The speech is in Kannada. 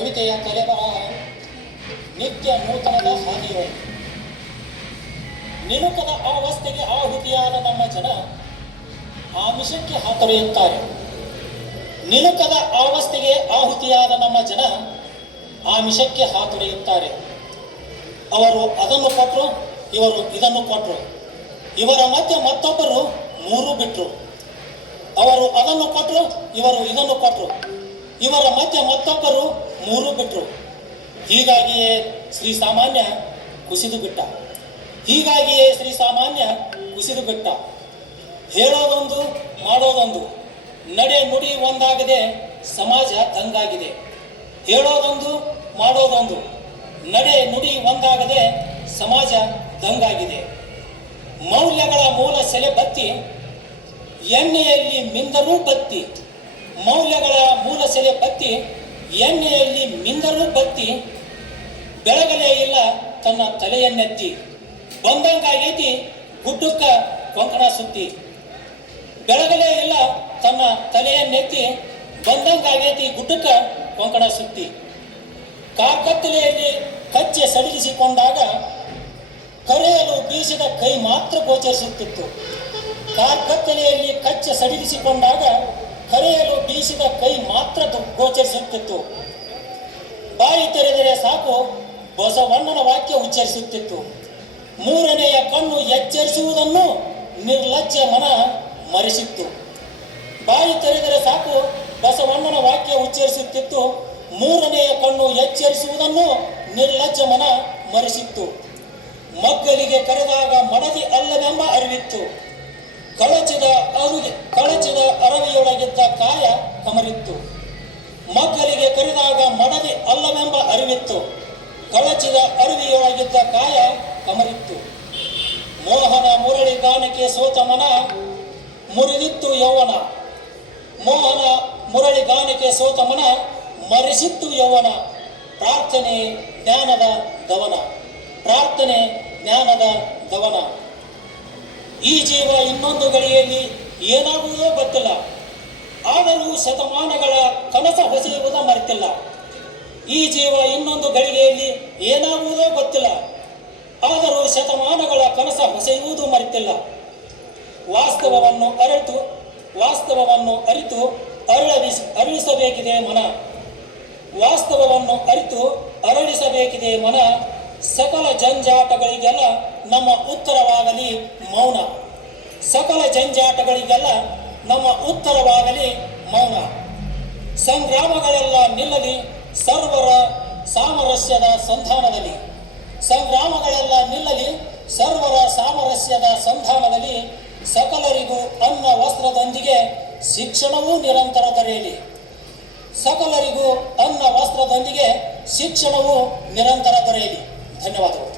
ಕವಿತೆಯ ತಲೆಬರಹ ನಿತ್ಯ ನೂತನದ ಹಾದಿಯೋ. ನಿಲುಕದ ಅವಸ್ಥೆಗೆ ಆಹುತಿಯಾದ ನಮ್ಮ ಜನ ಆಮಿಷಕ್ಕೆ ಹಾತೊರೆಯುತ್ತಾರೆ. ನಿಲುಕದ ಅವಸ್ಥೆಗೆ ಆಹುತಿಯಾದ ನಮ್ಮ ಜನ ಆಮಿಷಕ್ಕೆ ಹಾತೊರೆಯುತ್ತಾರೆ. ಅವರು ಅದನ್ನು ಕೊಟ್ಟರು ಇವರು ಇದನ್ನು ಕೊಟ್ಟರು ಇವರ ಮಧ್ಯೆ ಮತ್ತೊಬ್ಬರು ಮೂರು ಬಿಟ್ಟರು ಅವರು ಅದನ್ನು ಕೊಟ್ಟರು ಇವರು ಇದನ್ನು ಕೊಟ್ಟರು ಇವರ ಮಧ್ಯೆ ಮತ್ತೊಬ್ಬರು ಮೂರು ಬಿಟ್ಟರು ಹೀಗಾಗಿಯೇ ಶ್ರೀ ಸಾಮಾನ್ಯ ಕುಸಿದು ಬಿಟ್ಟ. ಹೀಗಾಗಿಯೇ ಶ್ರೀ ಸಾಮಾನ್ಯ ಕುಸಿದು ಬಿಟ್ಟ. ಹೇಳೋದೊಂದು, ಮಾಡೋದೊಂದು. ನಡೆ ನುಡಿ ಒಂದಾಗದೆ ಸಮಾಜ ದಂಗಾಗಿದೆ. ಹೇಳೋದೊಂದು, ಮಾಡೋದೊಂದು. ನಡೆ ನುಡಿ ಒಂದಾಗದೆ ಸಮಾಜ ದಂಗಾಗಿದೆ. ಮೌಲ್ಯಗಳ ಮೂಲ ಸೆಲೆ ಬತ್ತಿ ಎಣ್ಣೆಯಲ್ಲಿ ಮಿಂದರೂ ಬತ್ತಿ. ಮೌಲ್ಯಗಳ ಮೂಲ ಸೆಲೆ ಬತ್ತಿ ಎಣ್ಣೆಯಲ್ಲಿ ಮಿಂದರೂ ಬತ್ತಿ, ಬೆಳಗಲೇ ಇಲ್ಲ, ತನ್ನ ತಲೆಯನ್ನೆತ್ತಿ. ಬಂದಂಗಾಗೈತಿ, ಗುಡ್ಡಕ್ಕ ಕೊಂಕಣ ಸುತ್ತಿ. ಬೆಳಗಲೇ ಇಲ್ಲ, ತನ್ನ ತಲೆಯನ್ನೆತ್ತಿ, ಬಂದಂಗಾಗೈತಿ, ಗುಡ್ಡಕ್ಕ ಕೊಂಕಣ ಸುತ್ತಿ. ಕಾಕತ್ತಲೆಯಲ್ಲಿ ಕಚ್ಚೆ ಸಡಿಲಿಸಿಕೊಂಡಾಗ ಕರೆಯಲು ಬೀಸಿದ ಕೈ ಮಾತ್ರ ಗೋಚರಿಸುತ್ತಿತ್ತು. ಕಾರ್ಕತ್ತಲೆಯಲ್ಲಿ ಕಚ್ಚೆ ಸಡಿಲಿಸಿಕೊಂಡಾಗ ಕರೆಯಲು ಬೀಸಿದ ಕೈ ಮಾತ್ರ ಗೋಚರಿಸುತ್ತಿತ್ತು ಬಾಯಿ ತೆರೆದರೆ ಸಾಕು, ಬಸವಣ್ಣನ ವಾಕ್ಯ ಉಚ್ಚರಿಸುತ್ತಿತ್ತು. ಮೂರನೆಯ ಕಣ್ಣು ಎಚ್ಚರಿಸುವುದನ್ನು ನಿರ್ಲಜ್ಜ ಮನ ಮರೆಸಿತ್ತು. ಬಾಯಿ ತೆರೆದರೆ ಸಾಕು, ಬಸವಣ್ಣನ ವಾಕ್ಯ ಉಚ್ಚರಿಸುತ್ತಿತ್ತು. ಮೂರನೆಯ ಕಣ್ಣು ಎಚ್ಚರಿಸುವುದನ್ನು ನಿರ್ಲಜ್ಜ ಮನ ಮರೆಸಿತ್ತು. ಮಗ್ಗಲಿಗೆ ಕರೆದಾಗ ಮಡದಿ ಅಲ್ಲವೆಂಬ ಅರಿವಿತ್ತು. ಕಳಚದ ಅರುಗೆ ಕಳಚದ ಅರವಿಯೊಳಗಿದ್ದ ಕಾಯ ಕಮರಿತ್ತು. ಕರೆದಾಗ ಮಡದಿ ಅಲ್ಲವೆಂಬ ಅರಿವಿತ್ತು. ಕಳಚಿದ ಅರಿವಿಯೊಳಗಿದ್ದ ಕಾಯ ಕಮರಿತ್ತು ಮೋಹನ ಮುರಳಿ ಗಾನಕ್ಕೆ ಸೋತ ಮನ ಮುರಿದಿತ್ತು ಯೌವನ. ಮೋಹನ ಮುರಳಿ ಗಾನಕ್ಕೆ ಸೋತ ಮನ ಮರೆಸಿತ್ತು ಯೌವನ. ಪ್ರಾರ್ಥನೆ ಜ್ಞಾನದ ದವನ ಪ್ರಾರ್ಥನೆ ಜ್ಞಾನದ ದವನ ಈ ಜೀವ ಇನ್ನೊಂದು ಗಳಿಯಲ್ಲಿ ಏನಾಗುವುದೋ ಗೊತ್ತಿಲ್ಲ. ಆದರೂ ಶತಮಾನಗಳ ಕನಸ ಹೊಸೆಯುವುದ ಮರೆತಿಲ್ಲ. ಈ ಜೀವ ಇನ್ನೊಂದು ಗಳಿಗೆಯಲ್ಲಿ ಏನಾಗುವುದೋ ಗೊತ್ತಿಲ್ಲ. ಆದರೂ ಶತಮಾನಗಳ ಕನಸ ಹೊಸೆಯುವುದು ಮರೆತಿಲ್ಲ. ವಾಸ್ತವವನ್ನು ಅರಿತು ವಾಸ್ತವವನ್ನು ಅರಿತು ಅರಳಿಸ ಅರಳಿಸಬೇಕಿದೆ ಮನ. ವಾಸ್ತವವನ್ನು ಅರಿತು ಅರಳಿಸಬೇಕಿದೆ ಮನ. ಸಕಲ ಜಂಜಾಟಗಳಿಗೆಲ್ಲ ನಮ್ಮ ಉತ್ತರವಾಗಲಿ ಮೌನ. ಸಕಲ ಜಂಜಾಟಗಳಿಗೆಲ್ಲ ನಮ್ಮ ಉತ್ತರವಾಗಲಿ ಮೌನ. ಸಂಗ್ರಾಮಗಳೆಲ್ಲ ನಿಲ್ಲಲಿ ಸರ್ವರ ಸಾಮರಸ್ಯದ ಸಂಧಾನದಲ್ಲಿ. ಸಂಗ್ರಾಮಗಳೆಲ್ಲ ನಿಲ್ಲಲಿ ಸರ್ವರ ಸಾಮರಸ್ಯದ ಸಂಧಾನದಲ್ಲಿ ಸಕಲರಿಗೂ ಅನ್ನ ವಸ್ತ್ರದೊಂದಿಗೆ ಶಿಕ್ಷಣವೂ ನಿರಂತರ ದೊರೆಯಲಿ. ಸಕಲರಿಗೂ ಅನ್ನ ವಸ್ತ್ರದೊಂದಿಗೆ ಶಿಕ್ಷಣವೂ ನಿರಂತರ ದೊರೆಯಲಿ. ಧನ್ಯವಾದಗಳು.